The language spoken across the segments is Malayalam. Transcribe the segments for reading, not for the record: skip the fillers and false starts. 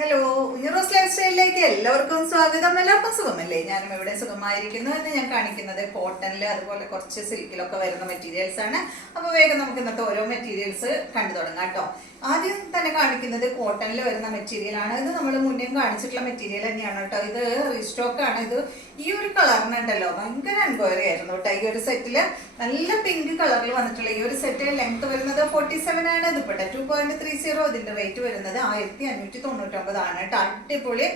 ഹലോ, ഉഞ്ഞറോസ് ലൈഫ് സ്റ്റൈലിലേക്ക് എല്ലാവർക്കും സ്വാഗതം. എല്ലാവർക്കും സുഖമല്ലേ? ഞാനും ഇവിടെ സുഖമായിരിക്കുന്നു. എന്ന് ഞാൻ കാണിക്കുന്നത് കോട്ടണിൽ അതുപോലെ കുറച്ച് സിൽക്കിലൊക്കെ വരുന്ന മെറ്റീരിയൽസ് ആണ്. അപ്പോൾ വേഗം നമുക്ക് ഇന്നത്തെ ഓരോ മെറ്റീരിയൽസ് കണ്ടു തുടങ്ങാം കേട്ടോ. ആദ്യം തന്നെ കാണിക്കുന്നത് കോട്ടണിൽ വരുന്ന മെറ്റീരിയൽ ആണ്. ഇത് നമ്മൾ മുന്നേ കാണിച്ചിട്ടുള്ള മെറ്റീരിയൽ തന്നെയാണ് കേട്ടോ. ഇത് റീസ്റ്റോക്ക് ആണ്. ഇത് ഈ ഒരു കളറിനുണ്ടല്ലോ ഭയങ്കര എൻക്വയറി ആയിരുന്നു കേട്ടോ. ഈ ഒരു സെറ്റില് നല്ല പിങ്ക് കളറിൽ വന്നിട്ടുള്ള ഈ ഒരു സെറ്റ് ലെങ്ത് വരുന്നത് 47 ആണ്. ദുപ്പട്ട 2.30. ഇതിന്റെ റേറ്റ് വരുന്നത് 1599 ആണ് കേട്ടോ. അടിപൊളി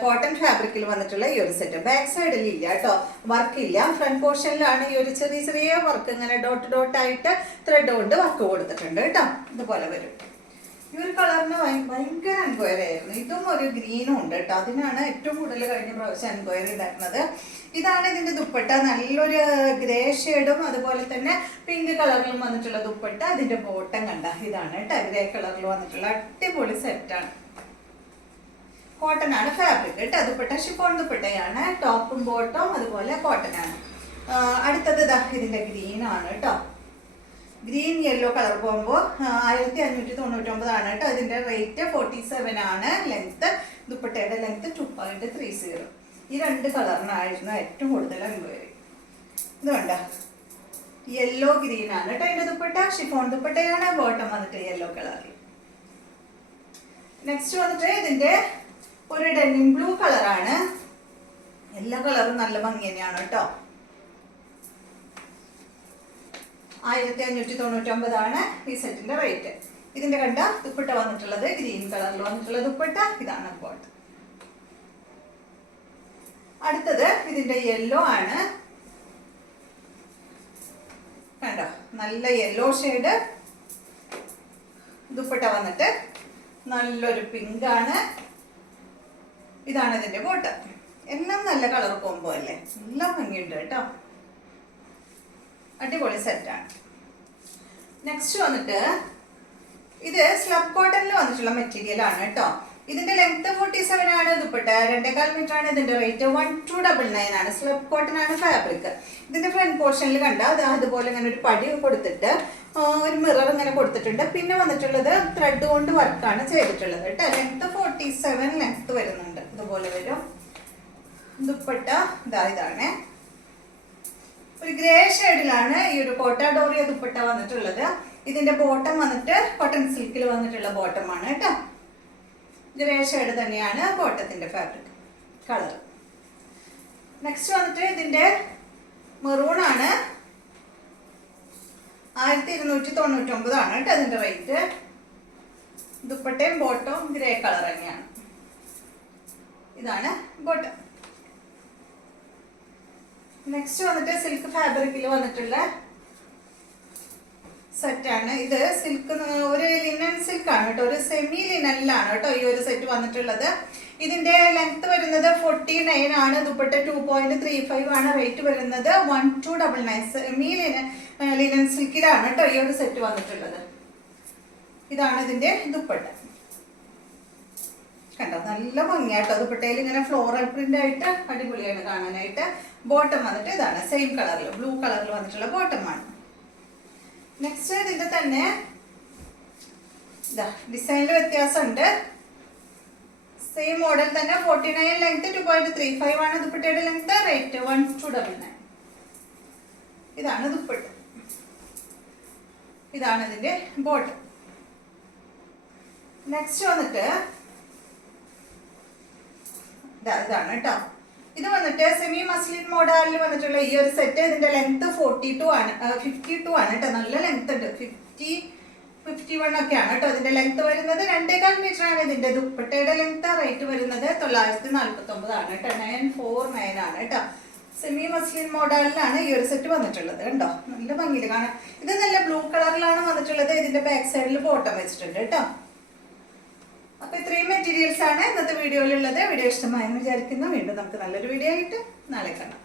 കോട്ടൺ ഫാബ്രിക്കിൽ വന്നിട്ടുള്ള ഈ ഒരു സെറ്റ്. ബാക്ക് സൈഡിൽ ഇല്ല കേട്ടോ, വർക്ക് ഇല്ല. ഫ്രണ്ട് പോർഷനിലാണ് ഈ ഒരു ചെറിയ ചെറിയ വർക്ക്, ഇങ്ങനെ ഡോട്ട് ആയിട്ട് ത്രെഡ് കൊണ്ട് വർക്ക് കൊടുത്തിട്ടുണ്ട് കേട്ടോ. ഇതുപോലെ വരും. ഈ ഒരു കളറിന് ഭയങ്കര എൻക്വയറി ആയിരുന്നു. ഇതും ഒരു ഗ്രീനും ഉണ്ട് കേട്ടോ. അതിനാണ് ഏറ്റവും കൂടുതൽ കഴിഞ്ഞ പ്രാവശ്യം എൻക്വയറി ഉണ്ടാക്കുന്നത്. ഇതാണ് ഇതിന്റെ ദുപ്പട്ട. നല്ലൊരു ഗ്രേ ഷെയ്ഡും അതുപോലെ തന്നെ പിങ്ക് കളറിലും വന്നിട്ടുള്ള ദുപ്പട്ട. അതിന്റെ ബോട്ടം കണ്ട ഇതാണ് കേട്ടോ. ഗ്രേ കളറിൽ വന്നിട്ടുള്ള അടിപൊളി സെറ്റാണ്. കോട്ടൺ ആണ് ഫാബ്രിക് കേട്ടോ. ദുപ്പട്ട ഷിഫോൺ ദുപ്പട്ടയാണ്. ടോപ്പും ബോട്ടവും അതുപോലെ കോട്ടൺ ആണ്. അടുത്തത് ഇതാ ഇതിന്റെ ഗ്രീൻ ആണ് കേട്ടോ. ഗ്രീൻ യെല്ലോ കളർ പോകുമ്പോൾ 1599 ആണ് കേട്ടോ. ഇതിന്റെ റേറ്റ് 47 ആണ്. ലെങ്ത് ദുപ്പട്ടയുടെ ലെങ്ത് 2.30. ഈ രണ്ട് കളറിനായിരുന്നു ഏറ്റവും കൂടുതൽ എൻക്വയറി. ഇത് വേണ്ട യെല്ലോ ഗ്രീൻ ആണ് കേട്ടോ. ഇതിന്റെ ദുപ്പട്ട ഷിഫോൺ ദുപ്പട്ടയാണ്. ബോട്ടം വന്നിട്ട് യെല്ലോ കളറിൽ. നെക്സ്റ്റ് വന്നിട്ട് ഇതിന്റെ ഒരു ഡെനിം ബ്ലൂ കളറാണ്. എല്ലാ കളറും നല്ല ഭംഗി തന്നെയാണ് കേട്ടോ. 1599 ആണ് ഈ സെറ്റിന്റെ റേറ്റ്. ഇതിന്റെ കണ്ട ദുപ്പട്ട വന്നിട്ടുള്ളത് ഗ്രീൻ കളറിൽ വന്നിട്ടുള്ള ദുപ്പട്ട. ഇതാണ് ബോട്ട്. അടുത്തത് ഇതിന്റെ യെല്ലോ ആണ്. കണ്ടോ, നല്ല യെല്ലോ ഷെയ്ഡ്. ദുപ്പട്ട വന്നിട്ട് നല്ലൊരു പിങ്ക് ആണ്. ഇതാണ് ഇതിന്റെ ബോട്ട്. എല്ലാം നല്ല കളർ കോമ്പോ അല്ലേ, എല്ലാം ഭംഗിയുണ്ട് കേട്ടോ. അടിപൊളി സെറ്റാണ്. നെക്സ്റ്റ് വന്നിട്ട് ഇത് സ്ലബ് കോട്ടണിൽ വന്നിട്ടുള്ള മെറ്റീരിയൽ ആണ് കേട്ടോ. ഇതിന്റെ ലെങ്ത് 47 ആണ്. ദുപ്പട്ട 2.25 മീറ്റർ ആണ്. ഇതിന്റെ റേറ്റ് 1299 ആണ്. സ്ലബ് കോട്ടൺ ആണ് ഫാബ്രിക്. ഇതിന്റെ ഫ്രണ്ട് പോർഷനിൽ കണ്ട അതുപോലെ ഇങ്ങനെ ഒരു പടി കൊടുത്തിട്ട് ഒരു മിറർ ഇങ്ങനെ കൊടുത്തിട്ടുണ്ട്. പിന്നെ വന്നിട്ടുള്ളത് ത്രെഡ് കൊണ്ട് വർക്കാണ് ചെയ്തിട്ടുള്ളത് കേട്ടോ. ലെങ്ത് 47 ലെങ്ത് വരുന്നുണ്ട്. ഇതുപോലെ വരും. ദുപ്പട്ട ഇതാണ് ഒരു ഗ്രേ ഷെയ്ഡിലാണ് ഈ ഒരു കോട്ട ഡോറിയ ദുപ്പട്ട വന്നിട്ടുള്ളത്. ഇതിന്റെ ബോട്ടം വന്നിട്ട് കോട്ടൺ സിൽക്കിൽ വന്നിട്ടുള്ള ബോട്ടമാണ് കേട്ടോ. ഗ്രേ ഷെയ്ഡ് തന്നെയാണ് ബോട്ടത്തിന്റെ ഫാബ്രിക് കളർ. നെക്സ്റ്റ് വന്നിട്ട് ഇതിന്റെ മെറൂൺ ആണ്. 1299 ആണ് കേട്ടോ അതിന്റെ റേറ്റ്. ദുപ്പട്ടയും ബോട്ടവും ഗ്രേ കളർ തന്നെയാണ്. ഇതാണ് ബോട്ടം. നെക്സ്റ്റ് വന്നിട്ട് സിൽക്ക് ഫാബ്രിക്കിൽ വന്നിട്ടുള്ള സെറ്റാണ്. ഇത് സിൽക്ക് ഒരു ലിനൻ സിൽക്ക് ആണ് കേട്ടോ. ഒരു സെമി ലിനനിലാണ് കേട്ടോ ഈ ഒരു സെറ്റ് വന്നിട്ടുള്ളത്. ഇതിന്റെ ലെങ്ത് വരുന്നത് 49 ആണ്. ദുപ്പട്ട 2.35 ആണ്. റേറ്റ് വരുന്നത് 1299. സെമി ലിനൻ സിൽക്കിലാണ് കേട്ടോ ഈ ഒരു സെറ്റ് വന്നിട്ടുള്ളത്. ഇതാണ് ഇതിന്റെ ദുപ്പട്ട. കണ്ടോ, നല്ല ഭംഗിയാട്ടോ. ദുപ്പട്ടയിൽ ഇങ്ങനെ ഫ്ലോറൽ പ്രിന്റ് ആയിട്ട് അടിപൊളിയാണ് കാണാനായിട്ട്. ബോട്ടം വന്നിട്ട് ഇതാണ് സെയിം കളറിൽ ബ്ലൂ കളറിൽ വന്നിട്ടുള്ള ബോട്ടമാണ്. നെക്സ്റ്റ് ഇതിന്റെ തന്നെ ഡിസൈനിൽ വ്യത്യാസമുണ്ട്. സെയിം മോഡൽ തന്നെ 49 ലെങ്ത് 2.35 ആണ്. ദുപ്പട്ടയുടെ ലെങ്ത്. റേറ്റ് 1299. ഇതാണ് ദുപ്പട്ട. ഇതാണ് ഇതിന്റെ ബോട്ടം. നെക്സ്റ്റ് വന്നിട്ട് ഇതാണ് കേട്ടോ. ഇത് വന്നിട്ട് സെമി മസ്ലിൻ മോഡലിൽ വന്നിട്ടുള്ള ഈ ഒരു സെറ്റ്. ഇതിന്റെ ലെങ്ത് 52 ആണ് 52 ആണ് കേട്ടോ. നല്ല ലെങ്ത് ഉണ്ട്. 51 ഒക്കെ ആണ് കേട്ടോ ഇതിന്റെ ലെങ്ത് വരുന്നത്. 2.25 മീറ്റർ ആണ് ഇതിന്റെ ദുപ്പട്ടയുടെ ലെങ്ത്. റേറ്റ് വരുന്നത് 949 ആണ് കേട്ടോ. 949 ആണ് കേട്ടോ. സെമി മസ്ലിൻ മോഡലിലാണ് ഈ ഒരു സെറ്റ് വന്നിട്ടുള്ളത്. കണ്ടോ, നല്ല ഭംഗിയിൽ കാണാം. ഇത് നല്ല ബ്ലൂ കളറിലാണ് വന്നിട്ടുള്ളത്. ഇതിന്റെ ബാക്ക് സൈഡിൽ ബോട്ടം വെച്ചിട്ടുണ്ട് കേട്ടോ. അപ്പൊ ഇത്രയും മെറ്റീരിയൽസ് ആണ് ഇന്നത്തെ വീഡിയോയിലുള്ളത്. വീഡിയോ ഇഷ്ടമായെന്ന് വിചാരിക്കുന്നു. വീണ്ടും നമുക്ക് നല്ലൊരു വീഡിയോ ആയിട്ട് നാളെ കാണാം.